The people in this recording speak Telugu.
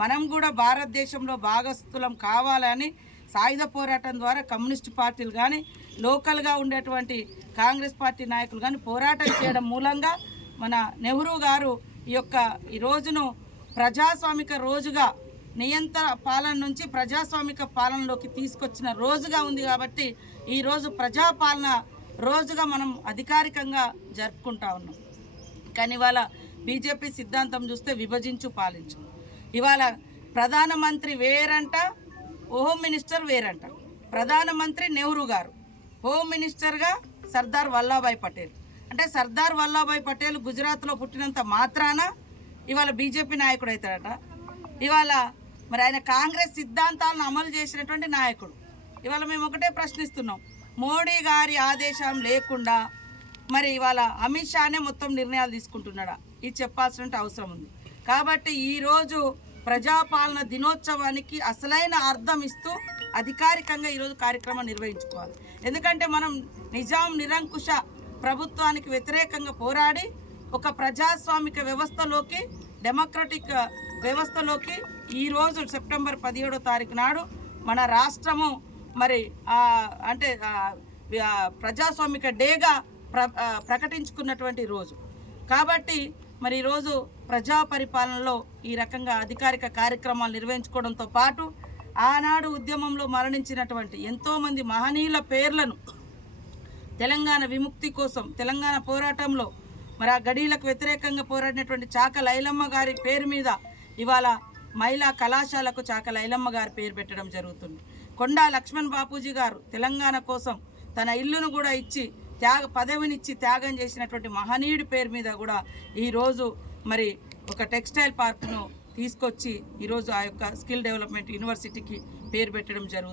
మనం కూడా భారతదేశంలో భాగస్థులం కావాలని సాయుధ పోరాటం ద్వారా కమ్యూనిస్టు పార్టీలు కానీ లోకల్గా ఉండేటువంటి కాంగ్రెస్ పార్టీ నాయకులు కానీ పోరాటం చేయడం మూలంగా మన నెహ్రూ గారు ఈ రోజును ప్రజాస్వామిక రోజుగా నియంత్ర పాలన నుంచి ప్రజాస్వామిక పాలనలోకి తీసుకొచ్చిన రోజుగా ఉంది కాబట్టి ఈరోజు ప్రజాపాలన రోజుగా మనం అధికారికంగా జరుపుకుంటా ఉన్నాం. కానీ ఇవాళ బీజేపీ సిద్ధాంతం చూస్తే విభజించు పాలించు. ఇవాళ ప్రధానమంత్రి వేరంట, హోమ్ మినిస్టర్ వేరంట. ప్రధానమంత్రి నెహ్రూ గారు, హోమ్ మినిస్టర్గా సర్దార్ వల్లభాయ్ పటేల్. అంటే సర్దార్ వల్లభాయ్ పటేల్ గుజరాత్లో పుట్టినంత మాత్రాన ఇవాళ బీజేపీ నాయకుడు అవుతాడట. ఇవాళ మరి ఆయన కాంగ్రెస్ సిద్ధాంతాలను అమలు చేసినటువంటి నాయకుడు. ఇవాళ మేము ఒకటే ప్రశ్నిస్తున్నాం, మోడీ గారి ఆదేశం లేకుండా మరి ఇవాళ అమిత్ షానే మొత్తం నిర్ణయాలు తీసుకుంటున్నాడా? ఇది చెప్పాల్సిన అవసరం ఉంది. కాబట్టి ఈరోజు ప్రజాపాలన దినోత్సవానికి అసలైన అర్థం ఇస్తూ అధికారికంగా ఈరోజు కార్యక్రమం నిర్వహించుకోవాలి. ఎందుకంటే మనం నిజాం నిరంకుశ ప్రభుత్వానికి వ్యతిరేకంగా పోరాడి ఒక ప్రజాస్వామిక వ్యవస్థలోకి, డెమోక్రటిక్ వ్యవస్థలోకి ఈరోజు సెప్టెంబర్ 17వ తారీఖు నాడు మన రాష్ట్రము మరి అంటే ప్రజాస్వామిక డేగా ప్రకటించుకున్నటువంటి రోజు. కాబట్టి మరి ఈరోజు ప్రజా పరిపాలనలో ఈ రకంగా అధికారిక కార్యక్రమాలు నిర్వహించుకోవడంతో పాటు ఆనాడు ఉద్యమంలో మరణించినటువంటి ఎంతోమంది మహనీయుల పేర్లను తెలంగాణ విముక్తి కోసం తెలంగాణ పోరాటంలో మరి ఆ గడీలకు వ్యతిరేకంగా పోరాడినటువంటి చాక లైలమ్మ గారి పేరు మీద ఇవాళ మహిళా కళాశాలకు చాక లైలమ్మ గారి పేరు పెట్టడం జరుగుతుంది. కొండా లక్ష్మణ్ బాపూజీ గారు తెలంగాణ కోసం తన ఇల్లును కూడా ఇచ్చి పదవినిచ్చి త్యాగం చేసినటువంటి మహనీయుడి పేరు మీద కూడా ఈరోజు మరి ఒక టెక్స్టైల్ పార్క్ను తీసుకొచ్చి ఈరోజు ఆ యొక్క స్కిల్ డెవలప్మెంట్ యూనివర్సిటీకి పేరు పెట్టడం జరుగుతుంది.